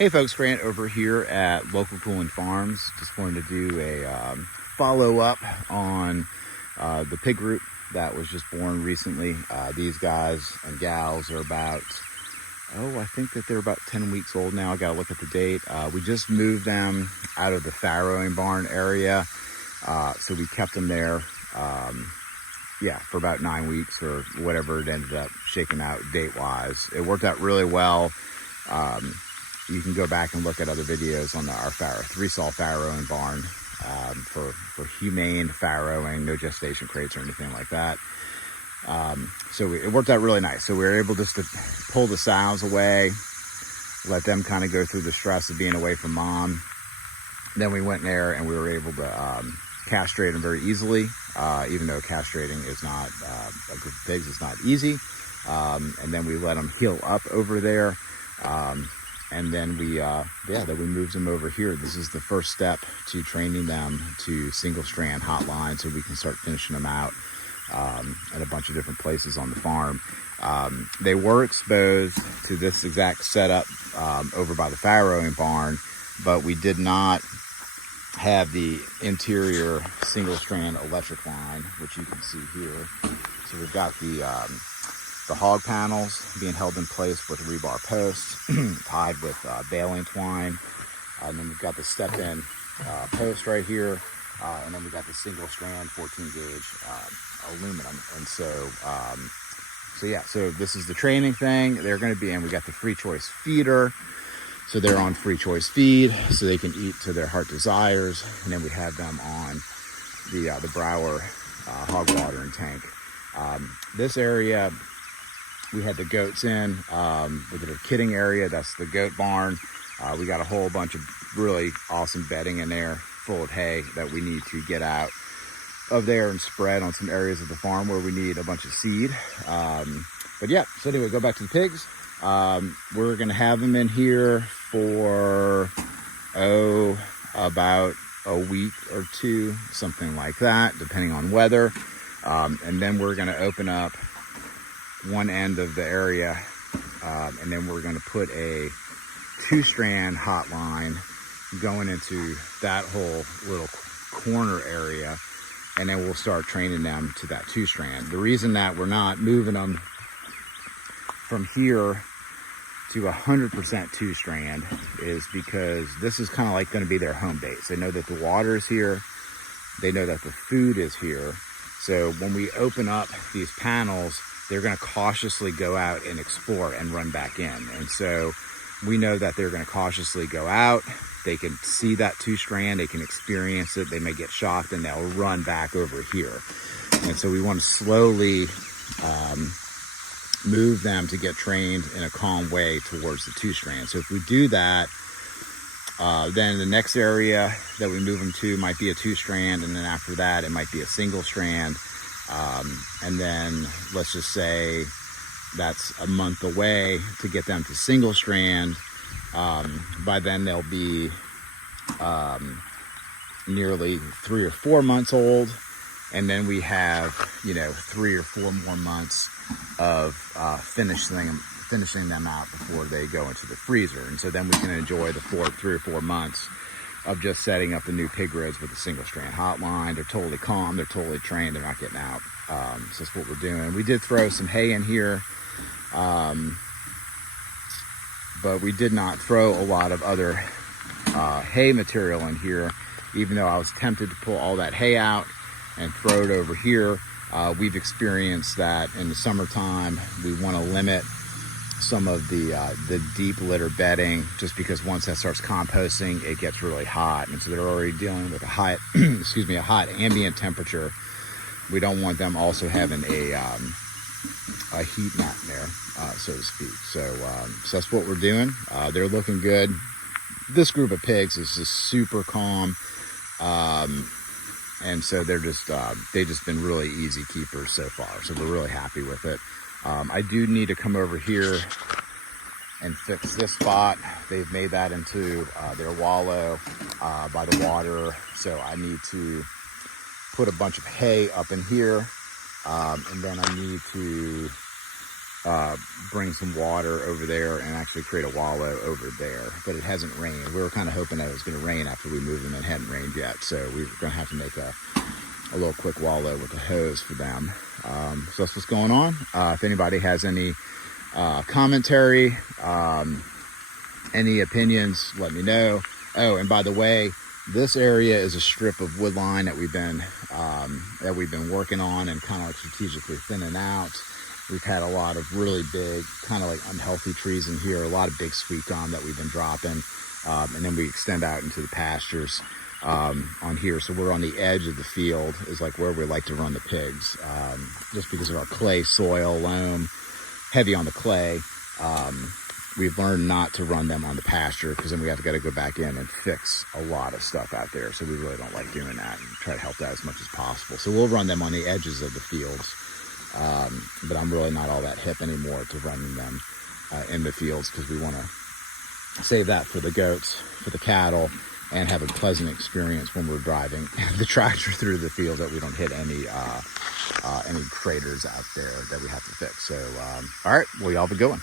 Hey folks, Grant over here at Local Cooling Farms. Just wanted to do a follow-up on the pig group that was just born recently. These guys and gals are about, I think that they're about 10 weeks old now. I gotta look at the date. We just moved them out of the farrowing barn area. So we kept them there, for about 9 weeks or whatever it ended up shaking out date-wise. It worked out really well. You can go back and look at other videos on our three-stall farrowing barn for humane farrowing, no gestation crates or anything like that. So it worked out really nice. So we were able just to pull the sows away, let them kind of go through the stress of being away from mom. Then we went in there and we were able to castrate them very easily, even though castrating is not, a group of pigs is not easy. And then we let them heal up over there. And then we moved them over here. This is the first step to training them to single strand hotline so we can start finishing them out at a bunch of different places on the farm. They were exposed to this exact setup over by the farrowing barn, but we did not have the interior single strand electric line, which you can see here. So we've got the hog panels being held in place with rebar posts tied with baling twine. And then we've got the step-in post right here. And then we've got the single strand 14 gauge aluminum. And so this is the training thing. They're going to be in, we got the free choice feeder. So they're on free choice feed so they can eat to their heart desires. And then we have them on the Brower hog watering tank. This area, we had the goats in with their kidding area. That's the goat barn. We got a whole bunch of really awesome bedding in there full of hay that we need to get out of there and spread on some areas of the farm where we need a bunch of seed. So anyway, go back to the pigs. We're gonna have them in here for, about a week or two, something like that, depending on weather. And then we're gonna open up one end of the area, and then we're going to put a 2-strand hotline going into that whole little corner area, and then we'll start training them to that 2-strand. The reason that we're not moving them from here to 100% 2-strand is because this is kind of like going to be their home base. They know that the water is here, they know that the food is here. So when we open up these panels, they're going to cautiously go out and explore and run back in. And so we know that they're going to cautiously go out. They can see that 2-strand, they can experience it, they may get shocked, and they'll run back over here. And so we want to slowly move them to get trained in a calm way towards the 2-strand. So if we do that, then the next area that we move them to might be a 2-strand, and then after that it might be a single strand. And then let's just say that's a month away to get them to single strand. By then they'll be nearly 3 or 4 months old. And then we have, 3 or 4 more months of finishing them out before they go into the freezer. And so then we can enjoy the 3 or 4 months of just setting up the new pig roads with a single strand hotline. They're totally calm, they're totally trained, they're not getting out. So that's what we're doing. We did throw some hay in here, but we did not throw a lot of other hay material in here, even though I was tempted to pull all that hay out and throw it over here. We've experienced that in the summertime. We want to limit some of the deep litter bedding, just because once that starts composting, it gets really hot, and so they're already dealing with a hot a hot ambient temperature. We don't want them also having a heat nightmare, so to speak. So that's what we're doing. They're looking good. This group of pigs is just super calm, and so they've just been really easy keepers so far. So we're really happy with it. I do need to come over here and fix this spot. They've made that into their wallow by the water. So I need to put a bunch of hay up in here. And then I need to bring some water over there and actually create a wallow over there, but it hasn't rained. We were kind of hoping that it was going to rain after we moved them, and it hadn't rained yet, so we were going to have to make a little quick wallow with a hose for them. So that's what's going on. If anybody has any commentary, any opinions, let me know. Oh, and by the way, this area is a strip of wood line that we've been working on and kind of like strategically thinning out. We've had a lot of really big, kind of like unhealthy trees in here, a lot of big sweet gum that we've been dropping. And then we extend out into the pastures on here. So we're on the edge of the field is like where we like to run the pigs, just because of our clay soil, loam, heavy on the clay. We've learned not to run them on the pasture because then we have to go back in and fix a lot of stuff out there. So we really don't like doing that, and try to help that as much as possible. So we'll run them on the edges of the fields. But I'm really not all that hip anymore to running them in the fields, because we want to save that for the goats, for the cattle, and have a pleasant experience when we're driving the tractor through the field, that we don't hit any craters out there that we have to fix. So, all right, well, y'all have a good one.